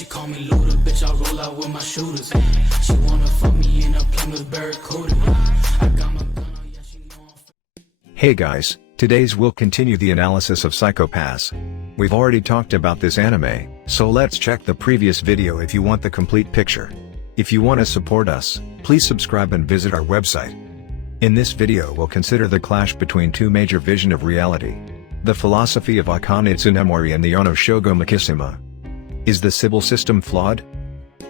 She call me Luda, bitch, I roll out with my shooters. She wanna fuck me in a Plymouth Barracuda. I got my gun on, yeah, she know I'm. Hey guys, today's we'll continue the analysis of PsychoPass. We've already talked about this anime, so let's check the previous video if you want the complete picture. If you want to support us, please subscribe and visit our website. In this video we'll consider the clash between two major visions of reality. The philosophy of Akane Tsunemori and the Ono Shogo Makishima. Is the Sibyl system flawed?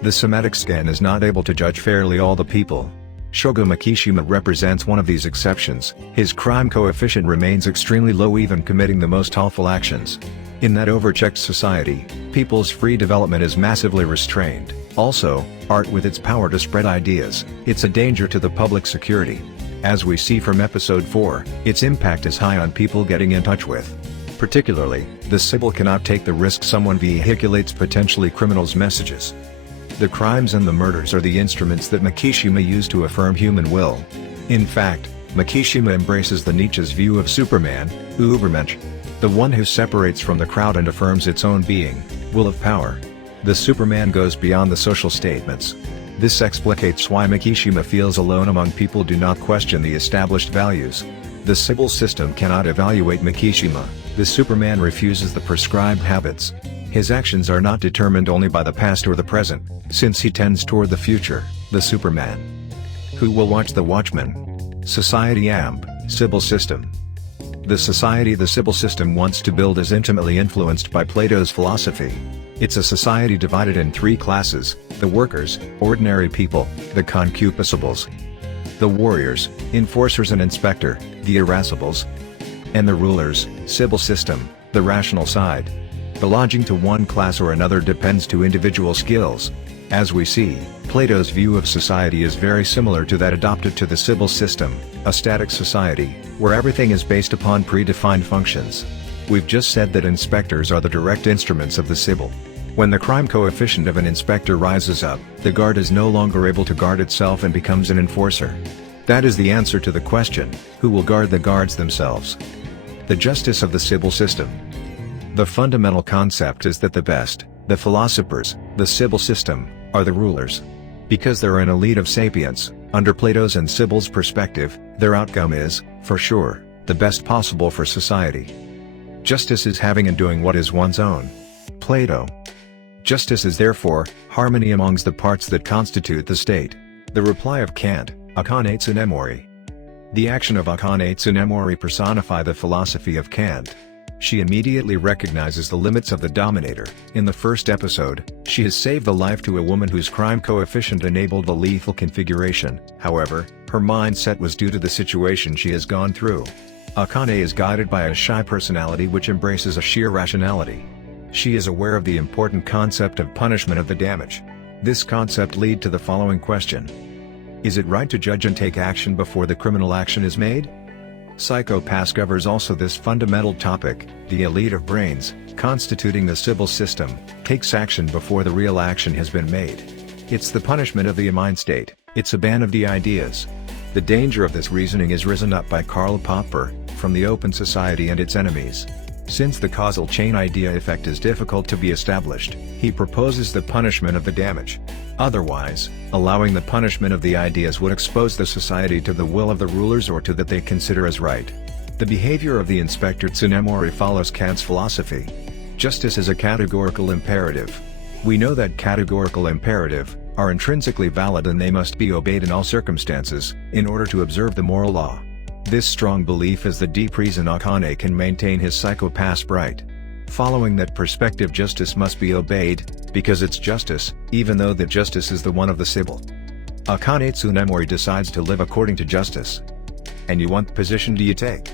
The somatic scan is not able to judge fairly all the people. Shogo Makishima represents one of these exceptions. His crime coefficient remains extremely low even committing the most awful actions. In that overchecked society, people's free development is massively restrained. Also, art with its power to spread ideas, it's a danger to the public security. As we see from episode 4, its impact is high on people getting in touch with. Particularly, the Sibyl cannot take the risk someone vehiculates potentially criminals' messages. The crimes and the murders are the instruments that Makishima used to affirm human will. In fact, Makishima embraces the Nietzsche's view of Superman, Übermensch. The one who separates from the crowd and affirms its own being, will of power. The Superman goes beyond the social statements. This explicates why Makishima feels alone among people do not question the established values. The Sibyl system cannot evaluate Makishima, the Superman refuses the prescribed habits. His actions are not determined only by the past or the present, since he tends toward the future, the Superman. Who will watch the Watchmen? Society Amp, Sibyl system. The society the Sibyl system wants to build is intimately influenced by Plato's philosophy. It's a society divided in three classes: the workers, ordinary people, the concupiscibles, the warriors, enforcers and inspector, the irascibles, and the rulers, Sibyl system, the rational side. Belonging to one class or another depends to individual skills. As we see, Plato's view of society is very similar to that adopted to the Sibyl system, a static society, where everything is based upon predefined functions. We've just said that inspectors are the direct instruments of the Sibyl. When the crime coefficient of an inspector rises up, the guard is no longer able to guard itself and becomes an enforcer. That is the answer to the question, who will guard the guards themselves? The justice of the Sibyl system. The fundamental concept is that the best, the philosophers, the Sibyl system, are the rulers. Because they're an elite of sapients, under Plato's and Sibyl's perspective, their outcome is, for sure, the best possible for society. Justice is having and doing what is one's own. Plato. Justice is therefore, harmony amongst the parts that constitute the state. The reply of Kant, Akane Tsunemori. The action of Akane Tsunemori personify the philosophy of Kant. She immediately recognizes the limits of the dominator. In the first episode, she has saved the life to a woman whose crime coefficient enabled the lethal configuration. However, her mindset was due to the situation she has gone through. Akane is guided by a shy personality which embraces a sheer rationality. She is aware of the important concept of punishment of the damage. This concept leads to the following question. Is it right to judge and take action before the criminal action is made? PsychoPass covers also this fundamental topic. The elite of brains, constituting the Sibyl system, takes action before the real action has been made. It's the punishment of the mind state, it's a ban of the ideas. The danger of this reasoning is risen up by Karl Popper, from the Open Society and its enemies. Since the causal chain idea effect is difficult to be established, he proposes the punishment of the damage. Otherwise, allowing the punishment of the ideas would expose the society to the will of the rulers or to that they consider as right. The behavior of the inspector Tsunemori follows Kant's philosophy. Justice is a categorical imperative. We know that categorical imperative are intrinsically valid and they must be obeyed in all circumstances, in order to observe the moral law. This strong belief is the deep reason Akane can maintain his PsychoPass bright. Following that perspective, justice must be obeyed, because it's justice, even though that justice is the one of the Sibyl. Akane Tsunemori decides to live according to justice. And you, what position do you take?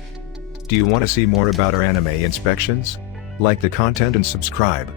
Do you want to see more about our anime inspections? Like the content and subscribe.